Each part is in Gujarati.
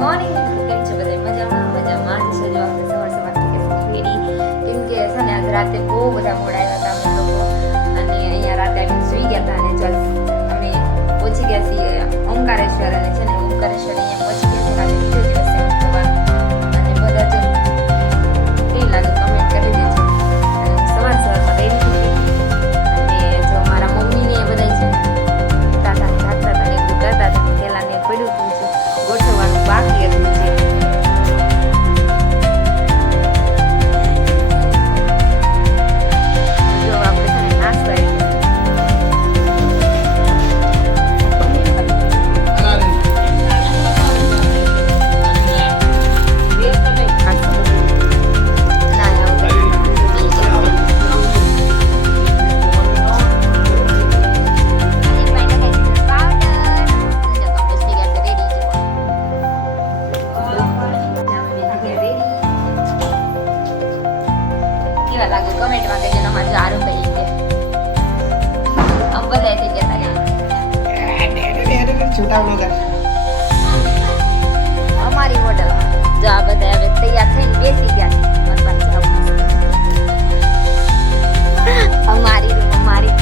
મોર્નિંગ કેમ છો બધા મજામાં જ છે. જો આપણે સવારથી રેડી કેમ કે છે ને આજ રાતે બહુ બધા મોડા આવ્યા હતા અમે લોકો અને અહીંયા રાતે આવીને સુઈ ગયા હતા અને ચાલ અમે પહોંચી ગયા છીએ ઓમકારેશ્વર અને છે ને ઓમકારેશ્વર અહીંયા પહોંચી ગયા છે. આજે બીજો દિવસ છે સવારનો અને બધા જ કેવી લાગે કમેન્ટ કરી દેજો. અને સવારમાં રેડી થઈ ગઈ અને જો મારા મમ્મીને એ બધા છે દાદા જાગતા હતા ને એવું કરતા હતા. પહેલાં મેં પડ્યું હતું ગોઠવવાનું બાકી હતું છે. જો આપણે છે ને નાસ્તો લાગે કમેન્ટમાં કહેજો તમારે સારું થઈ છે. આમ બધા થઈ ગયા અમારી હોટલમાં જો આ બધા હવે તૈયાર થઈને બેસી ગયા છે. અમારી રૂમ અમારી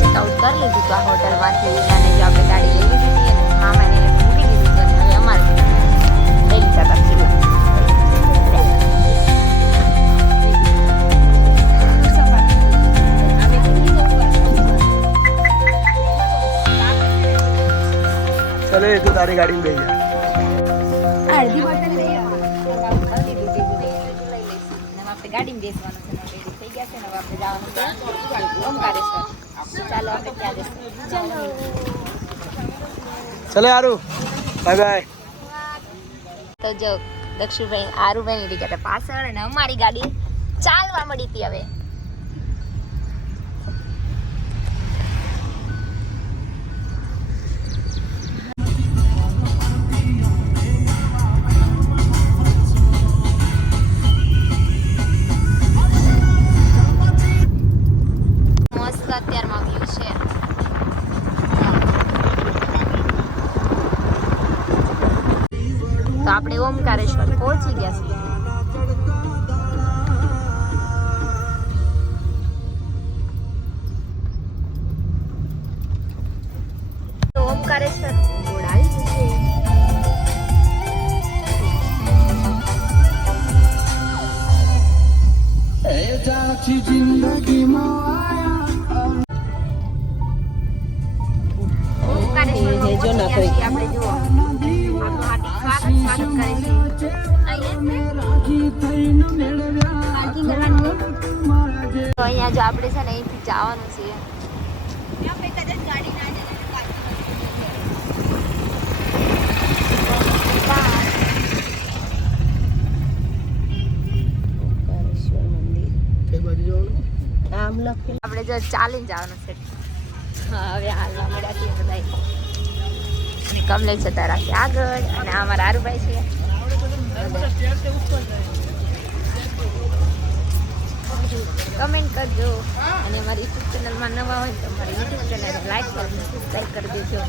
ચેકઆઉટ કરી લીધું તો આ હોટલમાંથી અને જો આપણે ગાડી લઈ લીધી હતી અને મામાને મૂકી દીધું છે. હવે અમારે લઈ લીધા હતા ખીલા. चले तू तारी गाड़ी में भेजा अर्धी बोतल લઈ આવવાની લઈ લઈશું આપણે ગાડીમાં બેસવાનું છે. રેડી થઈ ગયા છે ને આપણે જવાનું છે ઓમકારેશ્વર. ચાલો આપણે ત્યાં જઈશું. ચાલો चले आरू बाय बाय. તો જો દક્ષુભાઈ આરુભાઈ નીકળી ગયા પાછળ અને અમારી ગાડી ચાલવા મળી હતી. હવે અત્યારમાં વ્યૂ છે. તો આપણે ઓમકારેશ્વર પહોંચી ગયા છીએ. તો ઓમકારેશ્વર બોડાવી છે. જો ના કોઈ આપણે જુઓ આપણું હાર્દિક સ્વાગત કરે છે. તો અહીંયા જો આપણે છે ને અહીંથી જવાનું છે. આપણે જો ચાલીને જવાનું છે. હા હવે હાલવા મળ્યા છીએ બધા. કમલે જતા રાખીએ આગળ અને આ અમારા આરુભાઈ છે. કમેન્ટ કરજો અને અમારી યુટ્યુબ ચેનલમાં નવા હોય તો અમારી યુટ્યુબ ચેનલ લાઈક કરો સબસ્ક્રાઈબ કરી દેજો.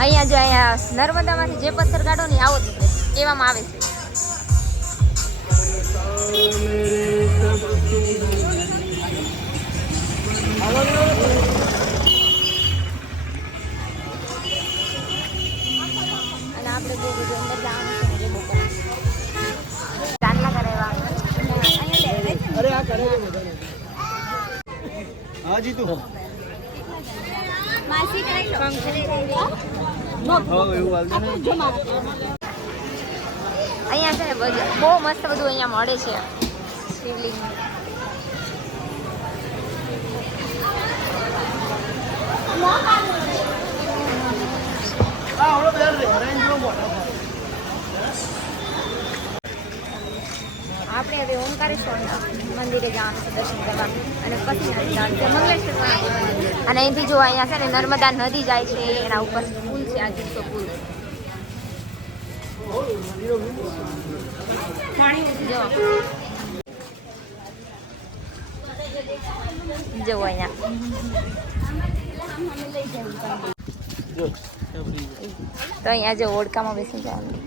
અહીંયા જો અહીંયા નર્મદામાંથી જે પથ્થર કાઢો ને આવો જ કહેવામાં આવે છે. અને આપણે બહુ બધું અંદર જવાનું છે. જે બહુ ચાંદલા કરાવ્યા. अरे आ करे हां जी तू માસી કરાઈ લો. હા એવું હાલ દે ને. અહીંયા છે ને બહુ મસ્ત બધું અહીંયા મળે છે. શિવલિંગ આપણે હવે ઓમકારેશ્વર મંદિરે જવાનું છે દર્શન કરવા અને પછી જવાનું છે મંગલેશ્વર. અને અહીંથી જો અહીંયા છે ને નર્મદા નદી જાય છે એના ઉપર પુલ છે. આ જુસ્સો પુલ જો જો અહીંયા તો અહીંયા જો ઓળખામાં બેસી જવાનું.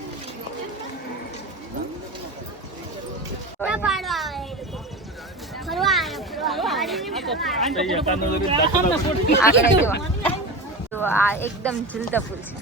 આગળ જો તો આ એકદમ ઝૂલતા ફૂલ છે.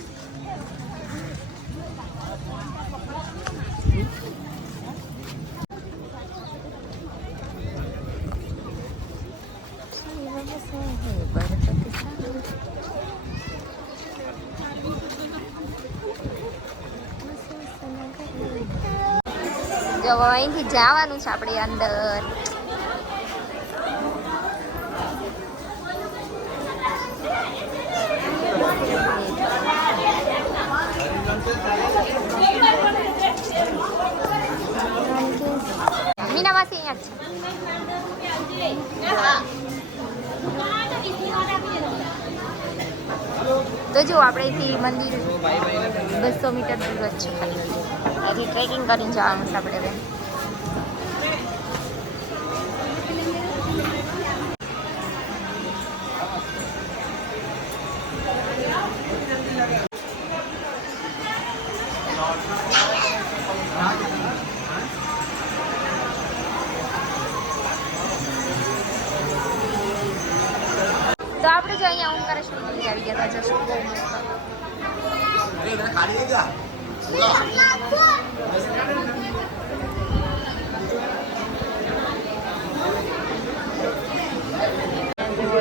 જો અહીંથી જવાનું છે આપણે અંદર. મીના માસી અહીંયા તો જો આપણે અહીંથી મંદિર 200 મીટર દૂર જ છે. અહીંથી ટ્રેકિંગ કરીને જવાનું છે આપણે હવે. તો આપણે જો અહીંયા ઓમકારેશ્વર મંદિર આવી ગયા હતા. જશું બહુ મસ્ત.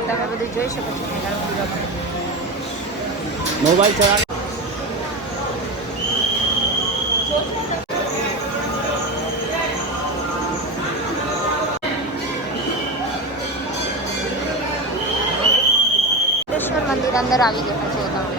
તમે બધું જોઈ શકો છો. મોબાઈલ ચલાવ. મંદિર અંદર આવી ગયા છો તમે.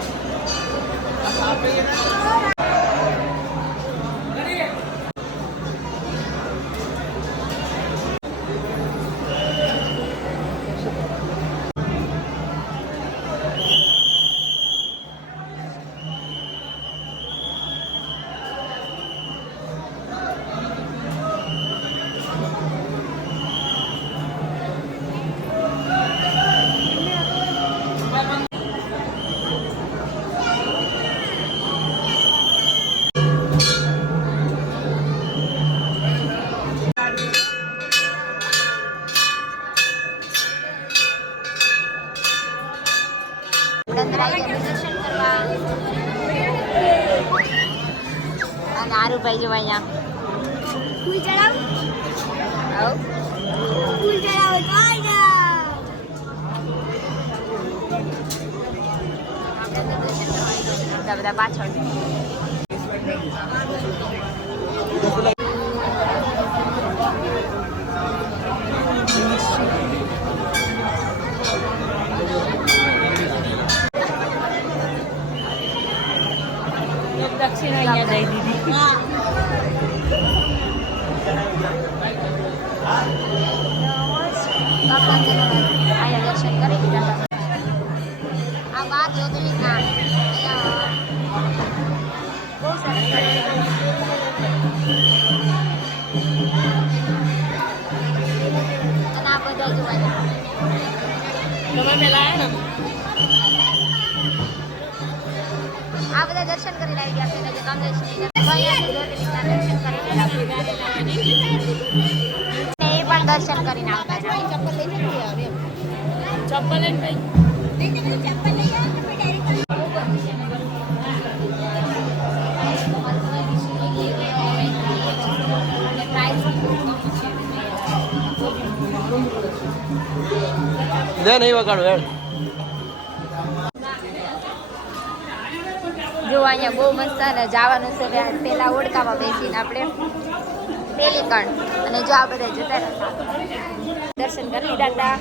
અંદર આવી ગયા દર્શન કરવા. અને આરુભાઈ જો અહીંયા ફૂલ ચડાવ. ફૂલ ચડાવ બધા પાછળ. દક્ષિણ અહીંયા દઈ દીધી. અહીંયા દર્શન કરી દીધા. આ 12 જ્યોતિર્લિંગના બહુ સરસ. અને આ બધા જોવાના તમે પેલા આ બધા દર્શન કરી લાવી ગયા છે. એ પણ દર્શન કરીને આવતા. ચપ્પલ નહીં વગાડો યાર. જો અહીંયા બહુ મસ્ત અને જવાનું છે. પેલા ઓળખામાં બેસીને આપણે પેલી કણ અને જો આ બધા જતા હતા દર્શન કરી લીધા હતા.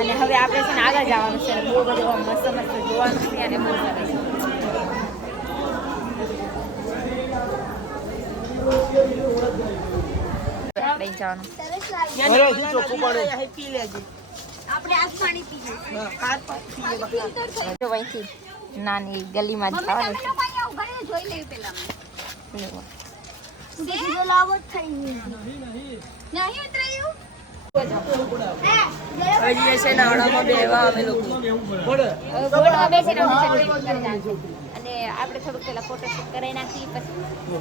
અને હવે આપણે છે ને આગળ જવાનું છે. બહુ બધું મસ્ત મસ્ત જોવાનું છે અને બહુ સરસ. આપણે જવાનું જો અહીંથી નાની ગલીમાં જવાનું છે. જઈએ છે નાવડામાં બેવા અમે લોકો. બોટમાં બેસીને અમે ચટણી કરી નાખીએ. અને આપણે થોડુંક પેલા ફોટોશૂટ કરાવી નાખીએ પછી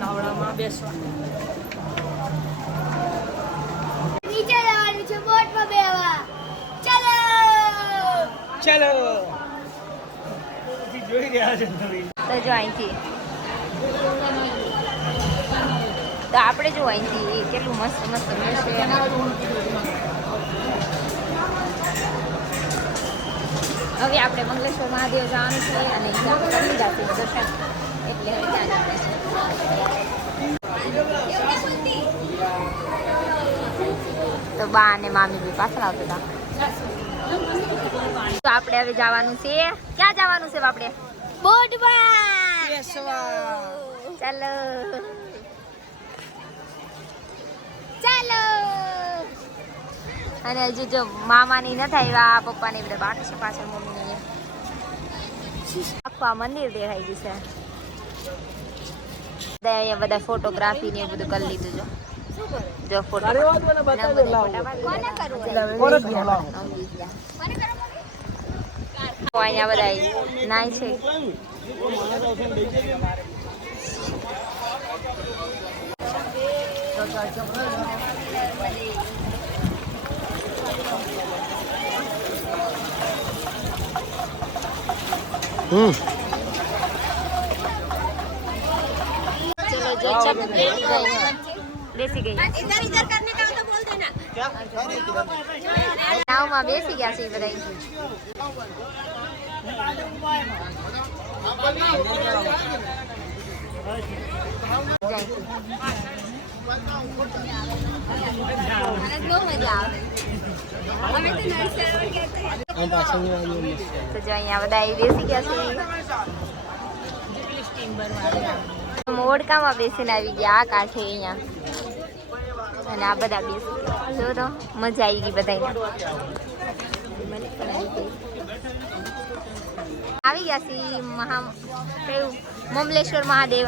નાવડામાં બેસવા. નીચે જવાનું છે બોટમાં બેવા. ચાલો ચાલો જોઈ રહ્યા છે તો જો અહીંથી તો આપણે જો અહીંથી કેટલું મસ્ત મસ્ત વ્યૂ છે. હવે આપણે મંગલેશ્વર મહાદેવ જવાનું છે અને ત્યાં કરી જશે દર્શન એટલે હવે ત્યાં નીકળે છે. તો બા અને મામી બી પાછળ આવતા હતા. તો આપણે હવે જવાનું છે. ક્યાં જવાનું છે આપણે? બોટમાં બેસવા. ચાલો ચાલો. અને હજુ જો મામાની નથી આવ્યા, પપ્પાની બધા બાકી છે પાછળ મમ્મીની. આખું આ મંદિર દેખાઈ ગયું છે. અહીંયા બધા ફોટોગ્રાફી ને એવું બધું કરી લીધું. જો ફોટો અહીંયા બધા નાય છે. चलो जो छत બેસી ગઈ. इधर इधर करने का तो बोल देना. નાવમાં બેસી ગયા છે એ બધા. બહુ મજા આવે. અમે તો નરસરોવર ગયા હતા. તો જો અહીંયા બધા બેસી ગયા છે. મોડકામાં બેસીને આવી ગયા આ કાંઠે અહીંયા. અને આ બધા બેસી ગયા. જો તો મજા આવી ગઈ બધાને. આવી ગયા છે કયું મમલેશ્વર મહાદેવ.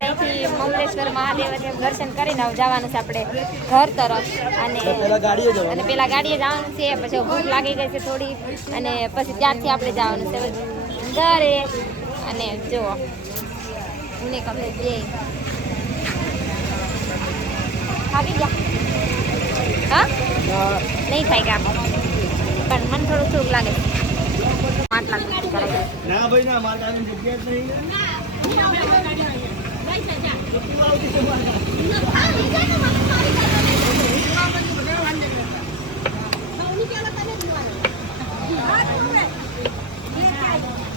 અહીંથી મમલેશ્વર મહાદેવ દર્શન કરીને હવે જવાનું છે આપણે ઘર તરફ. અને પેલા ગાડીએ જવાનું છે. પછી ભૂખ લાગી ગઈ છે થોડી અને પછી ત્યાંથી આપણે જવાનું છે ઘરે. અને જો મને ખબર બે ખાવી ગયા. હા નહીં થાય કામ પણ મને થોડું થોડુંક લાગે. માટલા ના ભાઈ ના માતાની જગ્યા જ નહીં.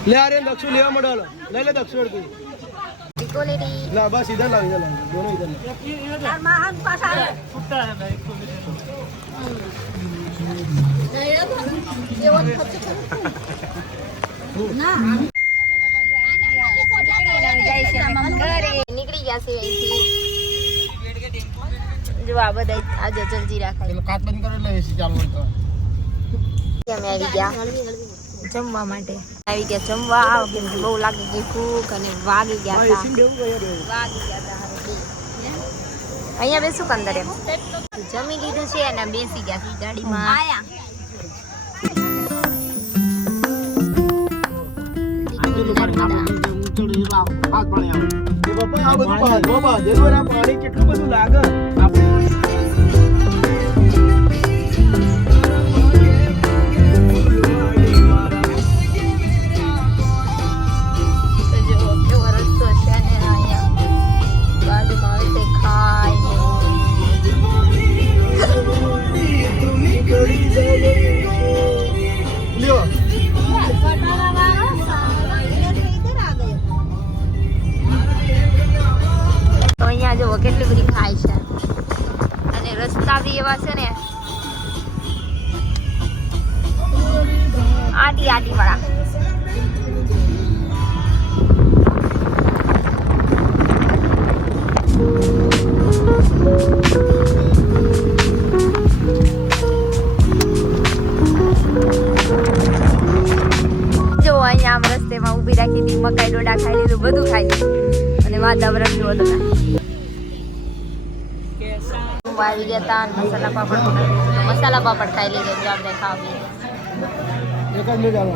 લે અરે દક્ષુ લેવા મળો. લઈ લે દક્ષુ અડતું ના બસ ઇધર લાવ દોનો ઇધર નીકળી ગયા છે અહીંથી. જો આ બધા આજે જલ્દી રાખાય. કાચ બંધ કરો એટલે એસી ચાલુ હોય તો અમે આવી ગયા જમવા માટે. આવી ગયા જમવા. બહુ લાગી ગઈ ભૂખ અને વાગી ગયા હતા. અહીંયા બેસું અંદર એમ જમી લીધું છે અને બેસી ગયા છે ગાડીમાં. પાણી કેટલું બધું લાગે. અહીંયા જો કેટલી બધી ખાય છે અને રસ્તા બી એવા છે ને આડી આડી વાળા. આમ રસ્તેમાં ઊભી રાખી હતી, મકાઈ ડોડા ખાઈ લીધું, બધું ખાઈ લીધું અને વાતાવરણ જો હતું. આવી ગયા હતા અને મસાલા પાપડ ખાઈ લીધો. જો આપણે ખાવી એક જ મિનિટ આવો